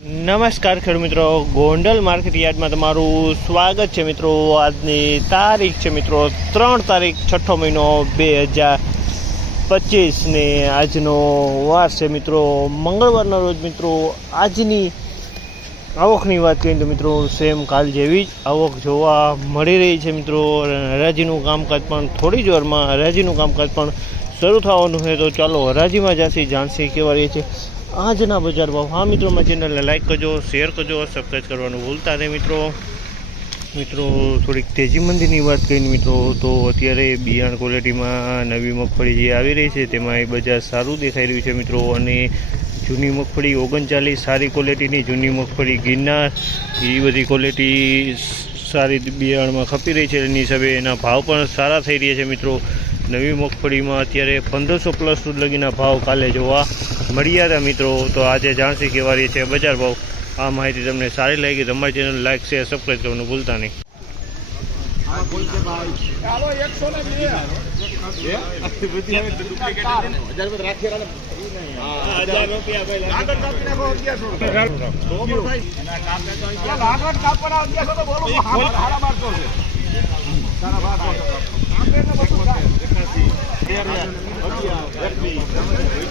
નમસ્કાર ખેડૂત મિત્રો. ગોંડલ માર્કેટ યાર્ડમાં તમારું સ્વાગત છે મિત્રો. આજની તારીખ છે મિત્રો, ત્રણ તારીખ, છઠ્ઠો મહિનો બે હજાર પચીસને આજનો વાર છે મિત્રો. મંગળવારના રોજ મિત્રો, આજની આવકની વાત કરીએ તો મિત્રો, સેમ કાલ જેવી જ આવક જોવા મળી રહી છે મિત્રો. હરાજીનું કામકાજ પણ થોડી જ વારમાં, હરાજીનું કામકાજ પણ શરૂ થવાનું છે. તો ચાલો હરાજીમાં જાસી જાણસી કેવા રહી છે. આજના બજાર ભાવ. હા મિત્રો મારી ચેનલને લાઈક કરજો શેર કરજો સબસ્ક્રાઈબ કરવાનું ભૂલતા નહીં મિત્રો. મિત્રો, થોડીક તેજી મંદીની વાત કરીને મિત્રો, તો અત્યારે બિયારણ ક્વોલિટીમાં નવી મગફળી જે આવી રહી છે, તેમાં એ બજાર સારું દેખાઈ રહ્યું છે મિત્રો. અને જૂની મગફળી ઓગણચાલીસ, સારી ક્વોલિટીની જૂની મગફળી ગિરનાર, એ બધી ક્વોલિટી સારી બિયારણમાં ખપી રહી છે. એની હિસાબે એના ભાવ પણ સારા થઈ રહ્યા છે મિત્રો. નવી મગફળીમાં અત્યારે પંદરસો પ્લસ લગીના ભાવ કાલે જોવા મળ્યા હતા મિત્રો. તો આજે જાણસી કેવારી છે બજાર ભાવ. આ માહિતી તમને સારી લાગી તમારી ચેનલ લાઈક શેર સબસ્ક્રાઈબ કરવાનું ભૂલતા નહીં.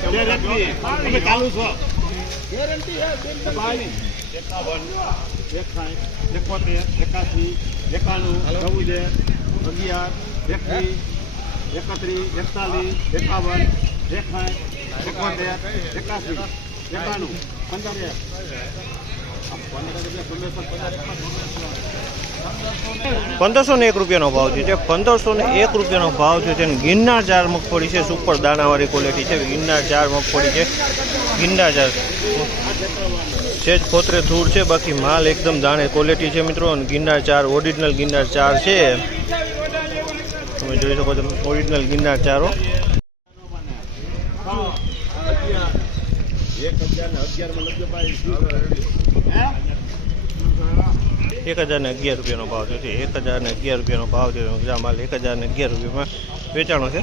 ચાલો ચાલુ છે. ગેરંટી એકાવન એકસાઠ એકોતેર એકાસી એકાણું ચૌદ અગિયાર એકવીસ એકત્રીસ એકતાલીસ એકાવન એકસાઠ એકોતેર એકાસી એકાણું પંદર પંદરસો ને એક રૂપિયાનો ભાવ છે. જે પંદરસો ને એક રૂપિયાનો ભાવ છે તેને ગિરનાર ચાર મગફળી છે સુપર દાણાવાળી ક્વોલિટી છે. ગિરનાર ચાર મગફળી છે. ગિરનાર ચાર સેજ ખોતરે ધૂળ છે બાકી માલ એકદમ દાણે ક્વોલિટી છે મિત્રો. અને ગિરનાર ચાર ઓરિજિનલ ગિરનાર ચાર છે. તમે જોઈ શકો છો ઓરિજિનલ ગિરનાર ચારો એક હજાર ને અગિયારમાં લખજો ભાઈ. એક હજાર ને અગિયાર રૂપિયાનો ભાવ થયો છે. એક હજાર ને અગિયાર રૂપિયાનો ભાવ થયો છે. માલ એક હજાર ને અગિયાર રૂપિયામાં વેચાણો છે.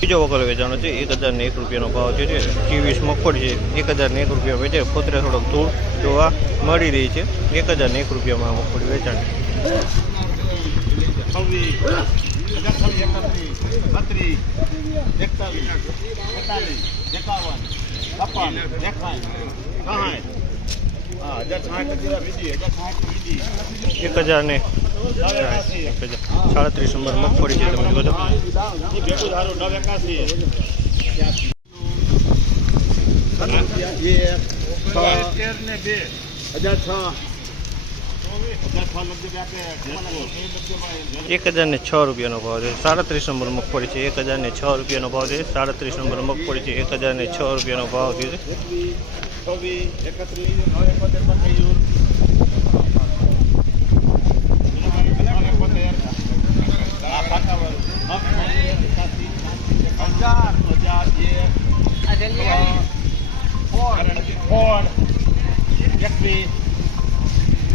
બીજો વખત વેચાણો છે. એક હજાર ને એક રૂપિયાનો ભાવ છે. જે ચીવીસ મગફળી છે. એક હજાર ને એક રૂપિયા વેચે. ખોતરે થોડોક ધૂળ જોવા મળી રહી છે. એક હજાર ને એક રૂપિયામાં મગફળી વેચાણ બત્રીસ એકતાલીસ એકતાલીસ એકાવન છપ્પન એક હજાર ને સાડત્રીસ નંબર મગફળી છે તમે બે હજાર છ. એક હજાર ને છ રૂપિયાનો ભાવ છે. સાડત્રીસ નંબર મગફળી છે. એક હજાર ને છ રૂપિયાનો ભાવ છે. સાડત્રીસ નંબર મગફળી છે. એક હજાર ને છ રૂપિયાનો ભાવ છે. એકત્રીસ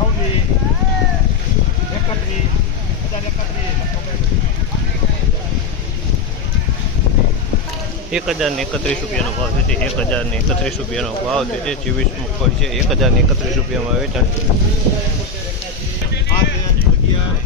છવ્વીસ એકત્રીસ હજાર એકત્રીસ એક હજારને એકત્રીસ રૂપિયાનો ભાવ છે એક હજાર ને એકત્રીસ રૂપિયાનો ભાવ છે જે ચોવીસ મગફળી છે એક હજાર ને એકત્રીસ રૂપિયામાં વેચાણ. અગિયાર